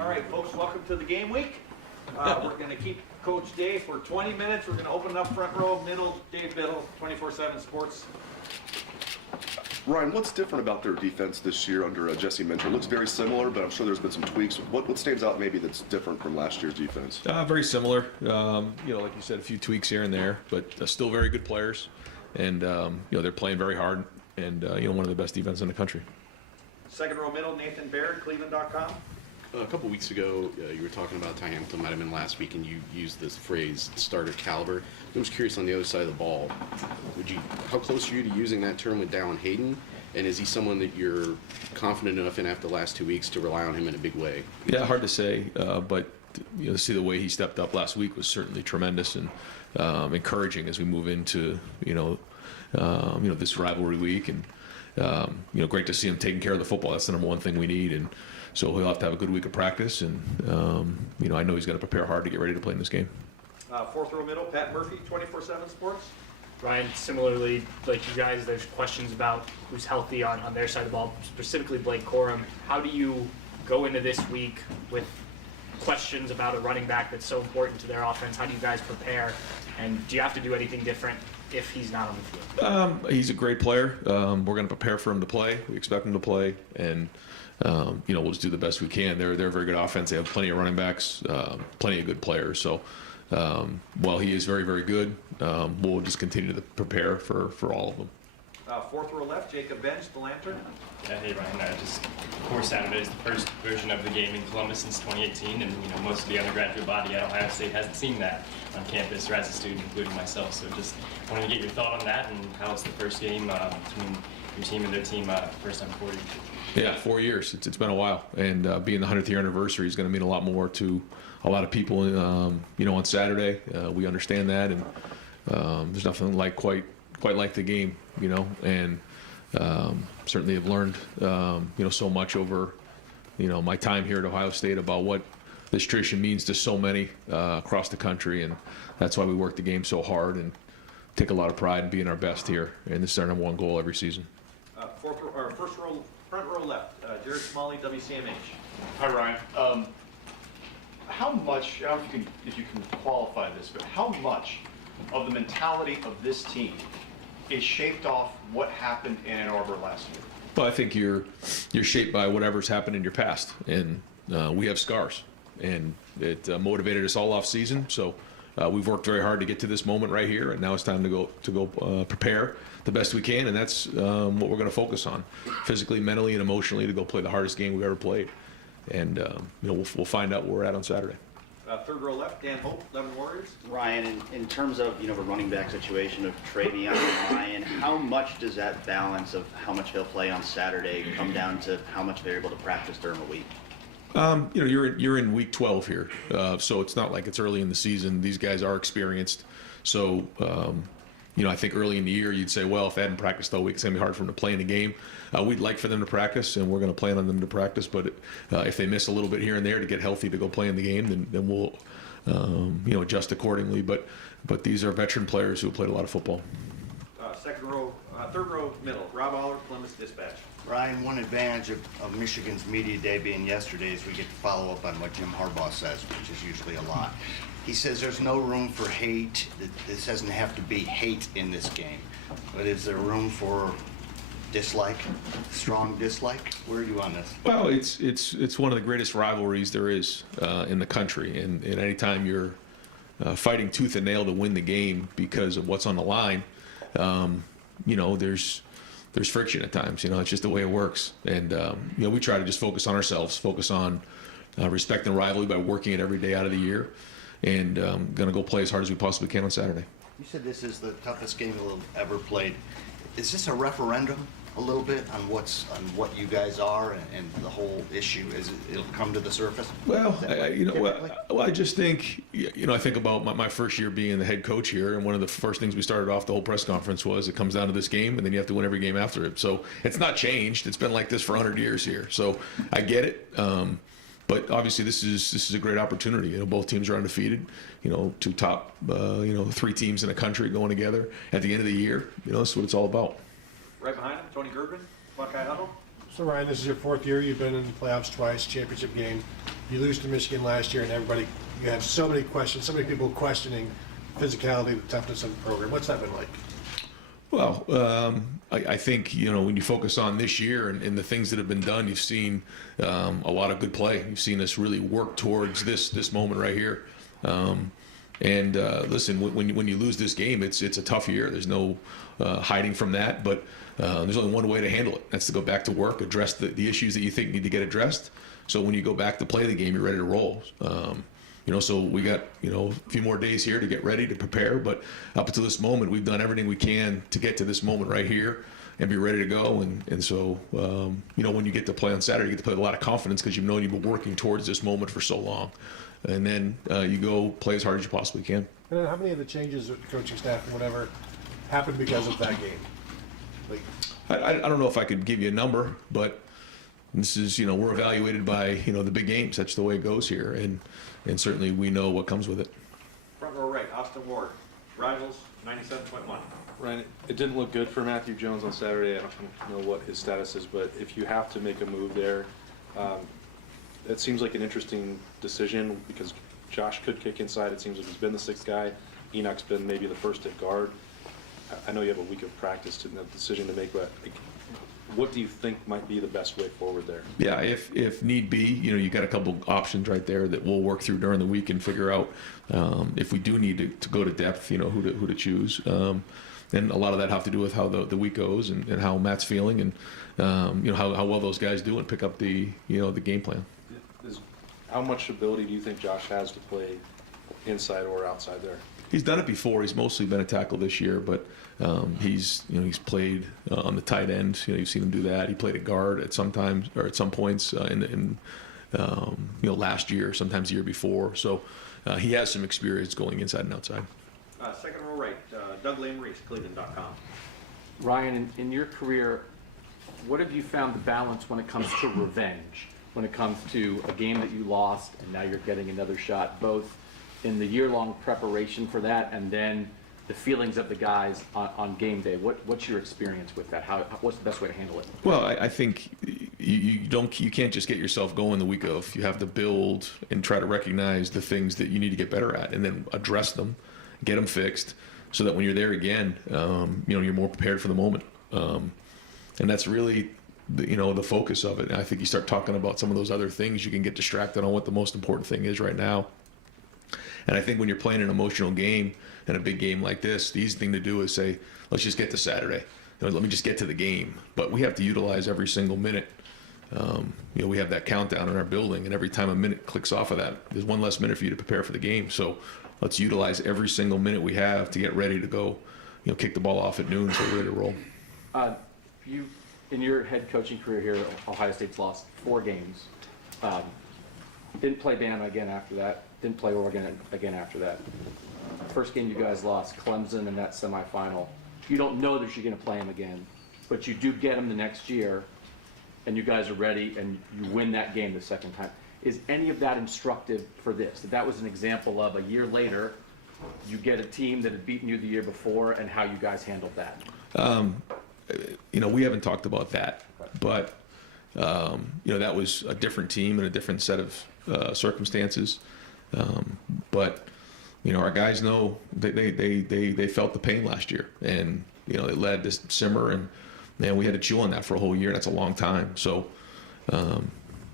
All right, folks, welcome to the game week. We're going to keep Coach Dave for 20 minutes. We're going to open up front row, middle, Dave Biddle, 24/7 Sports. Ryan, what's different about their defense this year under Jesse Mentor? It looks very similar, but I'm sure there's been some tweaks. What stands out maybe that's different from last year's defense? Very similar. Like you said, a few tweaks here and there, but still very good players. And, they're playing very hard and, one of the best defenses in the country. Second row, middle, Nathan Baird, Cleveland.com. A couple weeks ago, you were talking about Ty Hamilton, might have been last week, and you used this phrase, starter caliber. I was curious on the other side of the ball, how close are you to using that term with Dallin Hayden? And is he someone that you're confident enough in after the last 2 weeks to rely on him in a big way? Yeah, hard to say, but to see the way he stepped up last week was certainly tremendous and encouraging as we move into this rivalry week, and great to see him taking care of the football. That's the number one thing we need, and so he'll have to have a good week of practice, and I know he's going to prepare hard to get ready to play in this game. Fourth row, middle, Pat Murphy, 24/7 Sports. Ryan, similarly, like you guys, there's questions about who's healthy on their side of the ball, specifically Blake Corum. How do you go into this week with questions about a running back that's so important to their offense? How do you guys prepare? And do you have to do anything different if he's not on the field? He's a great player. We're going to prepare for him to play. We expect him to play, and we'll just do the best we can. They're a very good offense. They have plenty of running backs, plenty of good players. So while he is very, very good, we'll just continue to prepare for all of them. Fourth row left, Jacob Bench, the Lantern. Yeah, hey Ryan, of course Saturday is the first version of the game in Columbus since 2018, and most of the undergraduate body at Ohio State hasn't seen that on campus or as a student, including myself. So just wanted to get your thought on that and how it's the first game between your team and their team, first time for you. Yeah, 4 years. It's been a while, and being the 100th year anniversary is going to mean a lot more to a lot of people. On Saturday, we understand that, and there's nothing quite like the game, and certainly have learned, so much over, my time here at Ohio State about what this tradition means to so many across the country, and that's why we work the game so hard and take a lot of pride in being our best here. And this is our number one goal every season. First row, front row left, Jared Smalley, WCMH. Hi, Ryan. How much, I don't know if you can qualify this, but how much of the mentality of this team is shaped off what happened in Ann Arbor last year? Well, I think you're shaped by whatever's happened in your past, and we have scars, and it motivated us all off season. So we've worked very hard to get to this moment right here, and now it's time to go prepare the best we can, and that's what we're going to focus on, physically, mentally, and emotionally, to go play the hardest game we've ever played. And we'll find out where we're at on Saturday. Third row left, Dan Hope, 11 Warriors. Ryan, in terms of the running back situation of Travion and Ryan, how much does that balance of how much he'll play on Saturday come down to how much they're able to practice during the week? You're in week 12 here, so it's not like it's early in the season. These guys are experienced, so I think early in the year you'd say, well, if they hadn't practiced all week, it's going to be hard for them to play in the game. We'd like for them to practice, and we're going to plan on them to practice. But if they miss a little bit here and there to get healthy to go play in the game, then we'll adjust accordingly. But these are veteran players who have played a lot of football. Third row middle, Rob Aller, Columbus Dispatch. Ryan, one advantage of Michigan's media day being yesterday is we get to follow up on what Jim Harbaugh says, which is usually a lot. He says there's no room for hate. This doesn't have to be hate in this game. But is there room for dislike, strong dislike? Where are you on this? Well, it's one of the greatest rivalries there is in the country. And anytime you're fighting tooth and nail to win the game because of what's on the line, there's friction at times. It's just the way it works. And we try to just focus on ourselves, focus on respecting rivalry by working it every day out of the year, and going to go play as hard as we possibly can on Saturday. You said this is the toughest game you'll ever played. Is this a referendum a little bit on what you guys are and the whole issue? It'll come to the surface? Well, I just think, I think about my first year being the head coach here, and one of the first things we started off the whole press conference was it comes down to this game, and then you have to win every game after it. So it's not changed. It's been like this for 100 years here. So I get it. But obviously, this is a great opportunity. Both teams are undefeated. Two top, three teams in the country going together at the end of the year. That's what it's all about. Right behind him, Tony Gergen, Buckeye Huddle. So Ryan, this is your fourth year. You've been in the playoffs twice, championship game. You lose to Michigan last year, and you have so many questions, so many people questioning physicality, the toughness of the program. What's that been like? Well, I think, when you focus on this year and the things that have been done, you've seen a lot of good play. You've seen us really work towards this moment right here. Listen, when you lose this game, it's a tough year. There's no hiding from that, but there's only one way to handle it. That's to go back to work, address the issues that you think need to get addressed. So when you go back to play the game, you're ready to roll. So we got, a few more days here to get ready to prepare, but up until this moment, we've done everything we can to get to this moment right here and be ready to go. And so, when you get to play on Saturday, you get to play with a lot of confidence because you've known you've been working towards this moment for so long. And then you go play as hard as you possibly can. And then how many of the changes with the coaching staff and whatever happened because of that game? Like, I don't know if I could give you a number, but this is, we're evaluated by, the big games. That's the way it goes here. And certainly we know what comes with it. Front row right, Austin Ward, Rivals, 97.1. Ryan, it didn't look good for Matthew Jones on Saturday. I don't know what his status is, but if you have to make a move there, it seems like an interesting decision because Josh could kick inside. It seems like he's been the sixth guy. Enoch's been maybe the first at guard. I know you have a week of practice to the decision to make, but what do you think might be the best way forward there? Yeah, if need be, you got a couple options right there that we'll work through during the week and figure out if we do need to go to depth, who to choose. And a lot of that have to do with how the week goes and how Matt's feeling and how well those guys do and pick up the game plan. How much ability do you think Josh has to play inside or outside there? He's done it before. He's mostly been a tackle this year, but he's played on the tight end. You've seen him do that. He played at guard at some points in last year, sometimes the year before. So he has some experience going inside and outside. Second row right, Doug Lane-Reese, Cleveland.com. Ryan, in your career, what have you found the balance when it comes to revenge? When it comes to a game that you lost and now you're getting another shot, both in the year-long preparation for that and then the feelings of the guys on game day? What's your experience with that? What's the best way to handle it? Well, I think you can't just get yourself going the week of. You have to build and try to recognize the things that you need to get better at and then address them, get them fixed so that when you're there again, you're more prepared for the moment. And that's really the focus of it. And I think you start talking about some of those other things, you can get distracted on what the most important thing is right now. And I think when you're playing an emotional game and a big game like this, the easy thing to do is say, let's just get to Saturday. Let me just get to the game. But we have to utilize every single minute. We have that countdown in our building, and every time a minute clicks off of that, there's one less minute for you to prepare for the game. So let's utilize every single minute we have to get ready to go, kick the ball off at noon so we're ready to roll. You, in your head coaching career here, Ohio State's lost 4 games. Didn't play Bama again after that. Didn't play Oregon again after that. First game you guys lost, Clemson in that semifinal. You don't know that you're going to play them again, but you do get them the next year, and you guys are ready, and you win that game the second time. Is any of that instructive for this? That was an example of a year later, you get a team that had beaten you the year before, and how you guys handled that? We haven't talked about that, but that was a different team and a different set of circumstances. But our guys know they felt the pain last year, and it led to simmer, and we had to chew on that for a whole year. That's a long time. So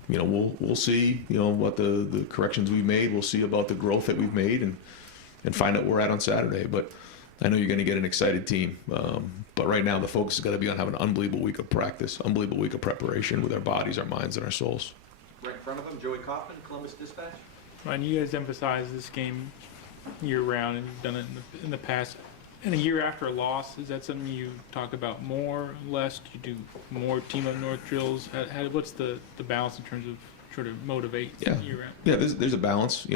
we'll see what the corrections we've made. We'll see about the growth that we've made, and find out where we're at on Saturday. But I know you're going to get an excited team. But right now the focus has got to be on having an unbelievable week of practice, unbelievable week of preparation with our bodies, our minds, and our souls. Right in front of him, Joey Kaufman, Columbus Dispatch. And you guys emphasize this game year-round, and you've done it in the past. And a year after a loss, is that something you talk about more, less? Do you do more team up north drills? What's the balance in terms of sort of motivate year-round? Yeah, there's a balance.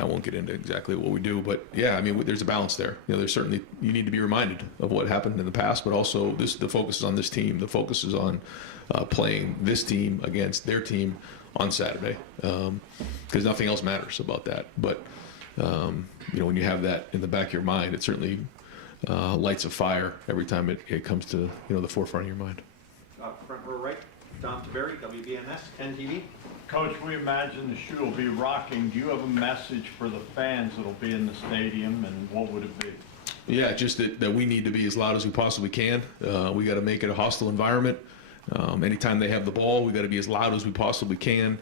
I won't get into exactly what we do, but there's a balance there. There's certainly, you need to be reminded of what happened in the past, but also the focus is on this team. The focus is on playing this team against their team on Saturday, because nothing else matters about that. But when you have that in the back of your mind, it certainly lights a fire every time it comes to the forefront of your mind. Front row right, Tom Taveri, WBNS, 10 TV. Coach, we imagine the shoe will be rocking. Do you have a message for the fans that'll be in the stadium, and what would it be? Yeah, just that we need to be as loud as we possibly can. We got to make it a hostile environment. Anytime they have the ball, we got to be as loud as we possibly can.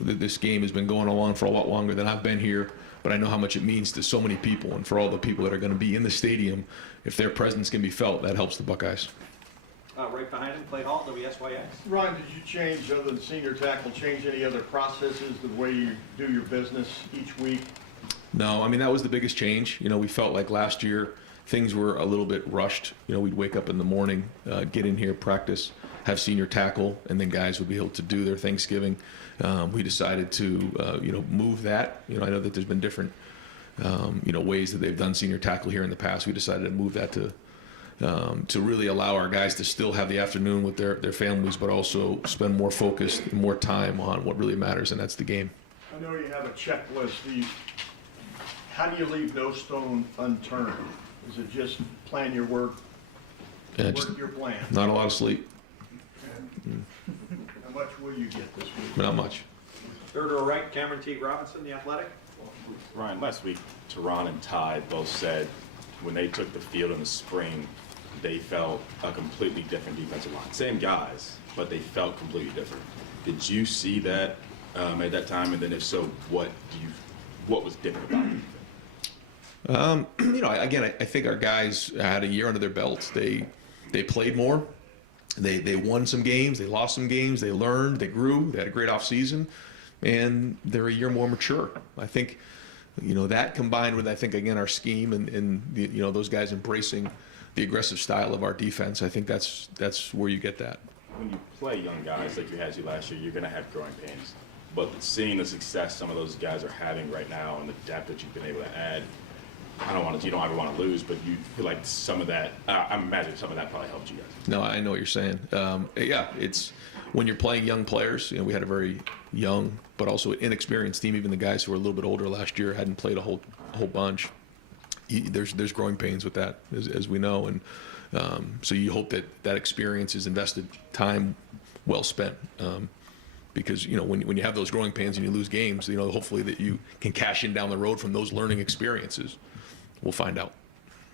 This game has been going along for a lot longer than I've been here, but I know how much it means to so many people, and for all the people that are going to be in the stadium, if their presence can be felt, that helps the Buckeyes. Right behind him, Clay Hall, WSYX. Ron, did you change, other than senior tackle, change any other processes, the way you do your business each week? No, I mean, that was the biggest change. We felt like last year things were a little bit rushed. We'd wake up in the morning, get in here, practice, have senior tackle, and then guys would be able to do their Thanksgiving. We decided to, move that. I know that there's been different, ways that they've done senior tackle here in the past. We decided to move that to really allow our guys to still have the afternoon with their families, but also spend more focus and more time on what really matters, and that's the game. I know you have a checklist. How do you leave no stone unturned? Is it just plan your work, work your plan? Not a lot of sleep. How much will you get this week? Not much. Third row right, Cameron T. Robinson, The Athletic. Ryan, last week, Teron and Ty both said when they took the field in the spring, they felt a completely different defensive line. Same guys, but they felt completely different. Did you see that at that time? And then if so, what was different about it? I think our guys had a year under their belts. They played more. They won some games. They lost some games. They learned. They grew. They had a great offseason. And they're a year more mature. I think, that combined with, again, our scheme and those guys embracing the aggressive style of our defense, I think that's where you get that. When you play young guys like you had to last year, you're going to have growing pains. But seeing the success some of those guys are having right now and the depth that you've been able to add, you don't ever want to lose, but you feel like some of that, I imagine some of that probably helped you guys. No, I know what you're saying. It's when you're playing young players. We had a very young but also inexperienced team. Even the guys who were a little bit older last year hadn't played a whole bunch. There's growing pains with that, as we know, and so you hope that experience is invested time well spent. Because when you have those growing pains and you lose games, hopefully that you can cash in down the road from those learning experiences. We'll find out.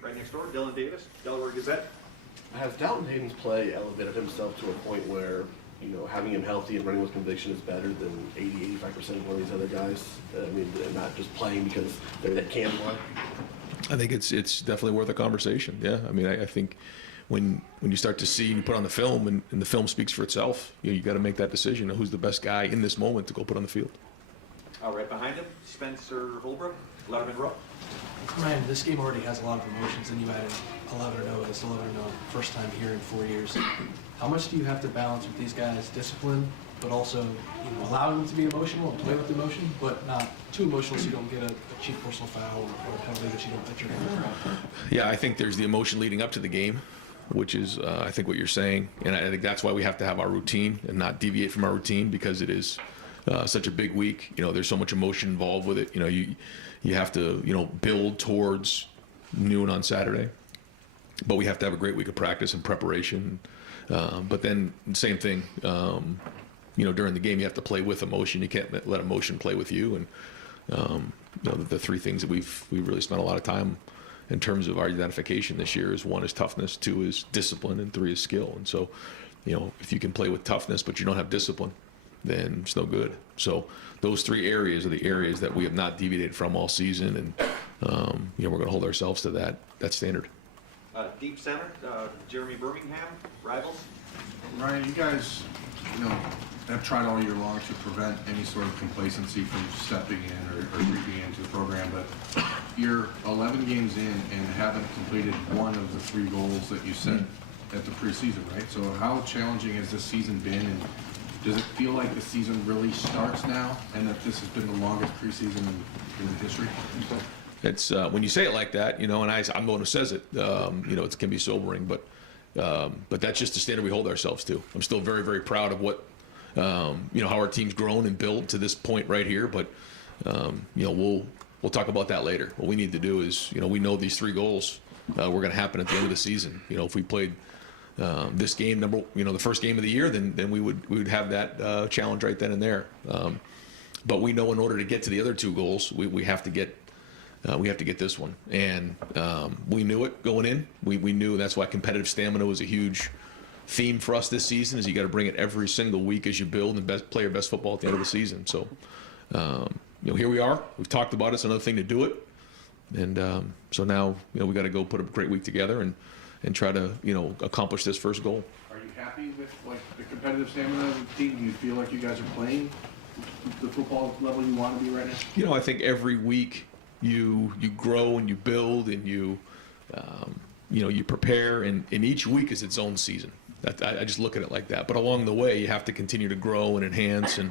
Right next door, Dylan Davis, Delaware Gazette. Has Dalton Hayden's play elevated himself to a point where, having him healthy and running with conviction is better than 80-85% of one of these other guys? And not just playing because they can play? I think it's definitely worth a conversation. Yeah, I think when you start to see and you put on the film and the film speaks for itself, you got to make that decision of who's the best guy in this moment to go put on the field. Right behind him, Spencer Holbrook, Letterman Row. Ryan, this game already has a lot of emotions, and you added 11-0. It's 11-0, first time here in 4 years. How much do you have to balance with these guys' discipline, but also allowing them to be emotional and play with emotion, but not too emotional so you don't get a cheap personal foul or a penalty that you're going to throw? Yeah, I think there's the emotion leading up to the game, which is I think what you're saying, and I think that's why we have to have our routine and not deviate from our routine, because it is such a big week. There's so much emotion involved with it. You have to build towards noon on Saturday, but we have to have a great week of practice and preparation. But then same thing, during the game you have to play with emotion. You can't let emotion play with you. And the three things that we've really spent a lot of time in terms of our identification this year is: 1 is toughness, 2 is discipline, and 3 is skill. And so, if you can play with toughness but you don't have discipline, then it's no good. So those 3 areas are the areas that we have not deviated from all season, and we're going to hold ourselves to that standard. Deep center, Jeremy Birmingham, Rivals. Ryan, you guys, have tried all year long to prevent any sort of complacency from stepping in or creeping into the program, but you're 11 games in and haven't completed one of the 3 goals that you set at the preseason, right? So how challenging has this season been, and does it feel like the season really starts now, and that this has been the longest preseason in the history? It's when you say it like that, and I'm the one who says it. It can be sobering, but that's just the standard we hold ourselves to. I'm still very, very proud of what how our team's grown and built to this point right here. But we'll talk about that later. What we need to do is, we know these 3 goals were going to happen at the end of the season. If we played this game, the first game of the year, then we would have that challenge right then and there. But we know in order to get to the other two goals, we have to get this one, and we knew it going in. We knew that's why competitive stamina was a huge theme for us this season. Is you got to bring it every single week as you build and play your best football at the end of the season. So here we are. We've talked about it. It's another thing to do it, and so now we got to go put a great week together and try to accomplish this first goal. Are you happy with the competitive stamina of the team? Do you feel like you guys are playing the football level you want to be right now? I think every week you grow and you build and you prepare, and each week is its own season. I just look at it like that. But along the way, you have to continue to grow and enhance, and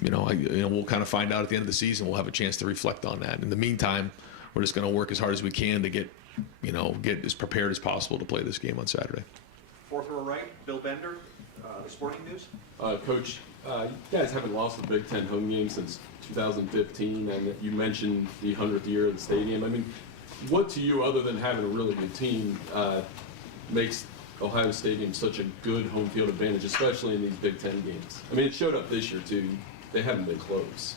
we'll kind of find out at the end of the season. We'll have a chance to reflect on that. In the meantime, we're just going to work as hard as we can to get as prepared as possible to play this game on Saturday. Fourth row right, Bill Bender, the Sporting News. Coach, you guys haven't lost a Big Ten home game since 2015, and you mentioned the 100th year of the stadium. I mean, what to you, other than having a really good team, makes Ohio Stadium such a good home field advantage, especially in these Big Ten games? I mean, it showed up this year too. They haven't been close.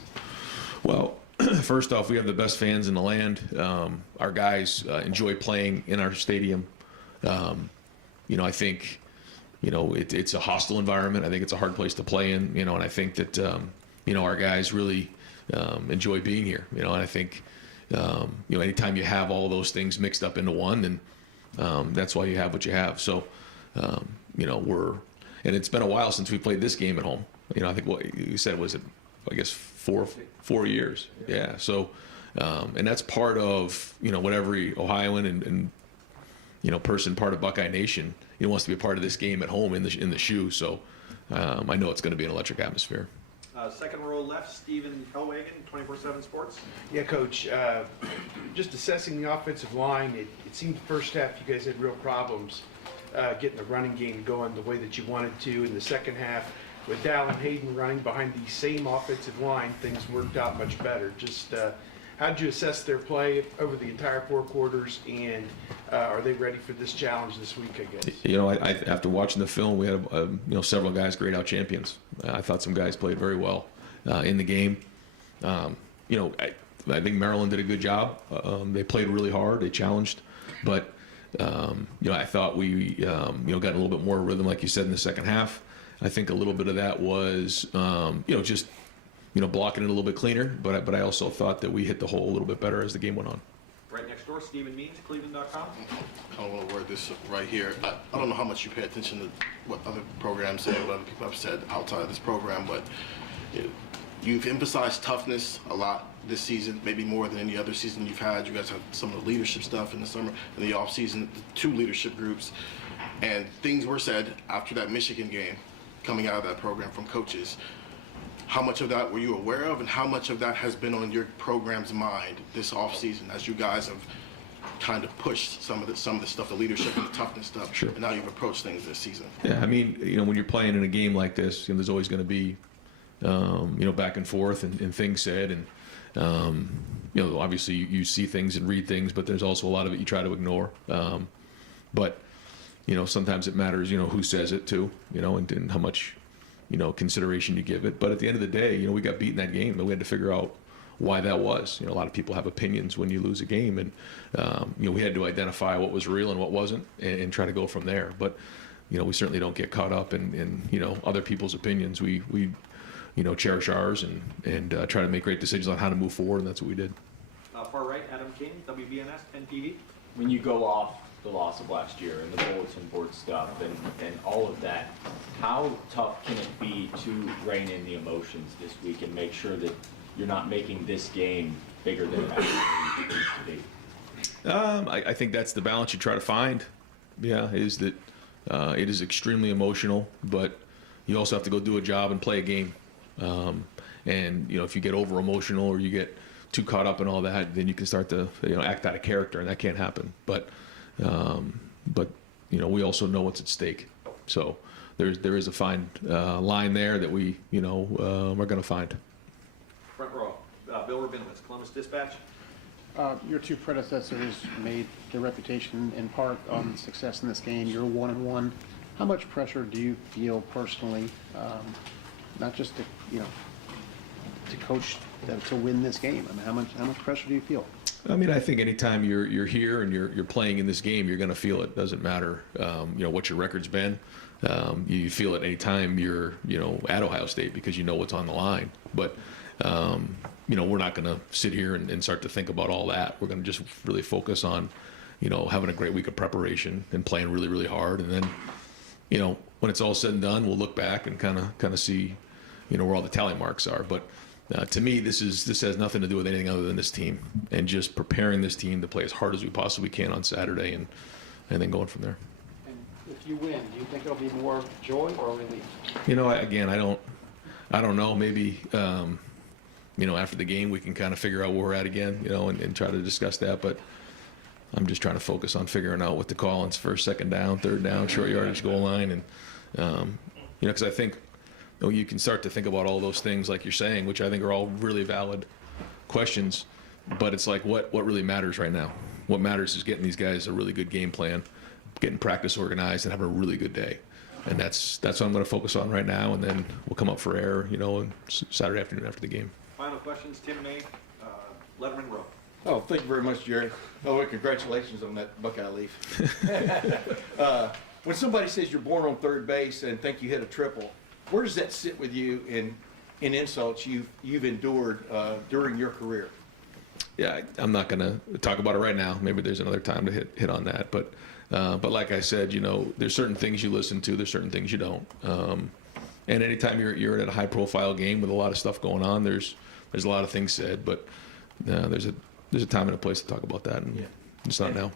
Well, first off, we have the best fans in the land. Our guys enjoy playing in our stadium. I think, it's a hostile environment. I think it's a hard place to play in, and I think that, our guys really enjoy being here, and I think, anytime you have all those things mixed up into one, then that's why you have what you have. So, and it's been a while since we played this game at home. I think what you said was, I guess, 4 years. Yeah. So, and that's part of, what every Ohioan and person part of Buckeye Nation, wants to be a part of this game at home in the shoe. So, I know it's going to be an electric atmosphere. Second row left, Stephen Hellwagen, 24/7 Sports. Yeah, Coach. Just assessing the offensive line, it seemed first half you guys had real problems getting the running game going the way that you wanted to. In the second half, with Dallin Hayden running behind the same offensive line, things worked out much better. Just how did you assess their play over the entire 4 quarters, and are they ready for this challenge this week, I guess? After watching the film, we had several guys grade out champions. I thought some guys played very well in the game. I think Maryland did a good job. They played really hard. They challenged, but I thought we got a little bit more rhythm, like you said, in the second half. I think a little bit of that was just blocking it a little bit cleaner, but I also thought that we hit the hole a little bit better as the game went on. Right next door, Stephen Means, Cleveland.com. I don't want to word this right here. I don't know how much you pay attention to what other programs say, what other people have said outside of this program, but you've emphasized toughness a lot this season, maybe more than any other season you've had. You guys have some of the leadership stuff in the summer, in the off season, 2 leadership groups, and things were said after that Michigan game coming out of that program from coaches. How much of that were you aware of, and how much of that has been on your program's mind this offseason as you guys have kind of pushed some of the stuff, the leadership and the toughness stuff, Sure. and now you've approached things this season? Yeah, I mean, when you're playing in a game like this, there's always going to be, back and forth and things said, and obviously you see things and read things, but there's also a lot of it you try to ignore. But sometimes it matters, who says it too, and how much, consideration you give it. But at the end of the day, we got beat in that game, and we had to figure out why that was. A lot of people have opinions when you lose a game, and we had to identify what was real and what wasn't, and try to go from there. But we certainly don't get caught up in other people's opinions. We cherish ours and try to make great decisions on how to move forward, and that's what we did. Far right, Adam King, WBNS 10 TV. When you go off the loss of last year and the bulletin board stuff and all of that, how tough can it be to rein in the emotions this week and make sure that you're not making this game bigger than it actually needs to be? I think that's the balance you try to find. Yeah, is that it is extremely emotional, but you also have to go do a job and play a game. And if you get over emotional or you get too caught up in all that, then you can start to act out of character, and that can't happen. But we also know what's at stake. So there is a fine line there that we are going to find. Front row, Bill Rabinowitz, Columbus Dispatch. Your two predecessors made their reputation in part on success in this game. You're 1-1. How much pressure do you feel personally, not just to to coach to win this game? I mean, how much pressure do you feel? I mean, I think anytime you're here and you're playing in this game, you're going to feel it. Doesn't matter, what your record's been. You feel it anytime you're, at Ohio State because you know what's on the line. But, we're not going to sit here and start to think about all that. We're going to just really focus on, having a great week of preparation and playing really, really hard. And then, when it's all said and done, we'll look back and kind of see, where all the tally marks are. But to me, this has nothing to do with anything other than this team and just preparing this team to play as hard as we possibly can on Saturday and then going from there. And if you win, do you think it'll be more joy or relief? I don't know. Maybe, after the game we can kind of figure out where we're at again, and try to discuss that. But I'm just trying to focus on figuring out what to call on first, second down, third down, short yardage, goal line, and because I think you can start to think about all those things like you're saying, which I think are all really valid questions. But it's like what really matters right now. What matters is getting these guys a really good game plan, getting practice organized, and having a really good day. And that's what I'm going to focus on right now. And then we'll come up for air, on Saturday afternoon after the game. Final questions, Tim May, Letterman Row. Oh, thank you very much, Jerry. Oh, and congratulations on that Buckeye leaf. When somebody says you're born on third base and think you hit a triple, where does that sit with you in insults you've endured during your career? Yeah, I'm not going to talk about it right now. Maybe there's another time to hit on that. But like I said, there's certain things you listen to, there's certain things you don't. And anytime you're at a high-profile game with a lot of stuff going on, there's a lot of things said. But there's a time and a place to talk about that, and it's not now.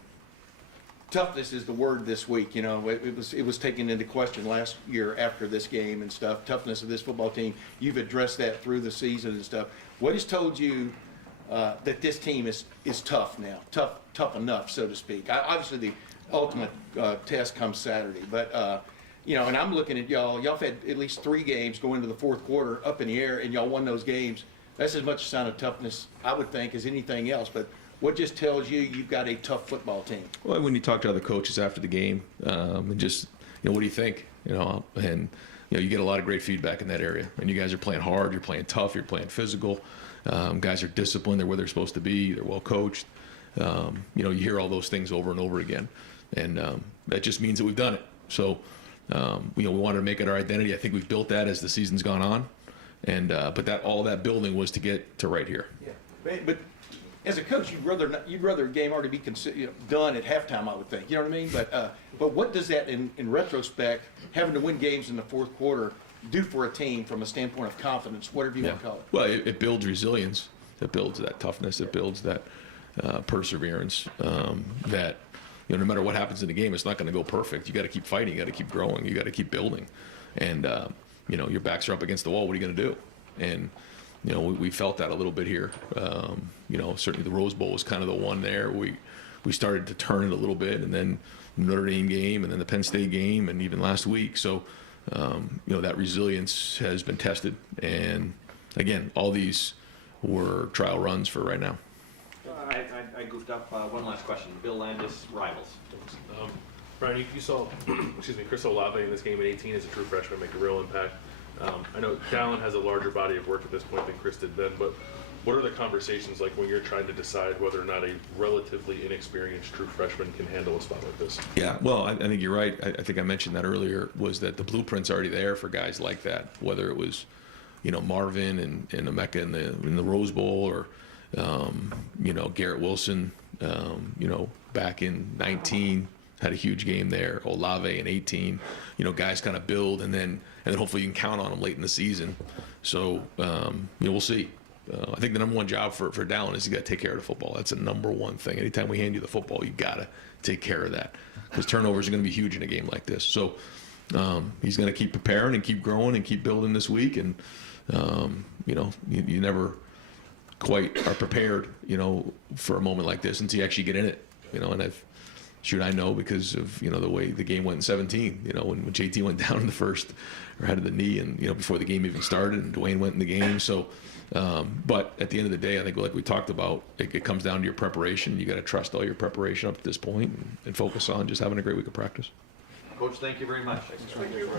Toughness is the word this week. It was taken into question last year after this game and stuff. Toughness of this football team. You've addressed that through the season and stuff. What has told you that this team is tough now, tough enough, so to speak? Obviously, the ultimate test comes Saturday, but and I'm looking at y'all. Y'all have had at least 3 games go into the fourth quarter up in the air, and y'all won those games. That's as much a sign of toughness, I would think, as anything else. But what just tells you you've got a tough football team? Well, when you talk to other coaches after the game, and just what do you think? And you get a lot of great feedback in that area. And you guys are playing hard, you're playing tough, you're playing physical. Guys are disciplined, they're where they're supposed to be, they're well coached. You hear all those things over and over again, and that just means that we've done it. So we wanted to make it our identity. I think we've built that as the season's gone on, and but all that building was to get to right here. Yeah, but as a coach, you'd rather a game already be done at halftime, I would think. You know what I mean? But what does that, in retrospect, having to win games in the fourth quarter, do for a team from a standpoint of confidence, whatever you want to call it? Well, it builds resilience. It builds that toughness. It builds that perseverance. That no matter what happens in the game, it's not going to go perfect. You got to keep fighting. You got to keep growing. You got to keep building. And your backs are up against the wall. What are you going to do? And we felt that a little bit here. Certainly the Rose Bowl was kind of the one there. We started to turn it a little bit, and then the Notre Dame game, and then the Penn State game, and even last week. So, that resilience has been tested. And again, all these were trial runs for right now. I goofed up. One last question. Bill Landis, Rivals. Brian, you saw, Chris Olave in this game at 18 as a true freshman make a real impact. I know Dallin has a larger body of work at this point than Chris did then, but what are the conversations like when you're trying to decide whether or not a relatively inexperienced true freshman can handle a spot like this? Yeah, well, I think you're right. I think I mentioned that earlier, was that the blueprint's already there for guys like that, whether it was, Marvin and Emeka in the Rose Bowl, or, Garrett Wilson, back in 19, had a huge game there. Olave in 18, guys kind of build, and then hopefully you can count on them late in the season. So, we'll see. I think the number one job for Dallin is you got to take care of the football. That's the number one thing. Anytime we hand you the football, you got to take care of that, because turnovers are going to be huge in a game like this. So he's going to keep preparing and keep growing and keep building this week. And you never quite are prepared, for a moment like this until you actually get in it. And Should I know because of, you know, the way the game went in 17, you know, when JT went down in the first or had the knee and, you know, before the game even started and Dwayne went in the game. So, but at the end of the day, I think like we talked about, it comes down to your preparation. You got to trust all your preparation up to this point and focus on just having a great week of practice. Coach, thank you very much. Thank you.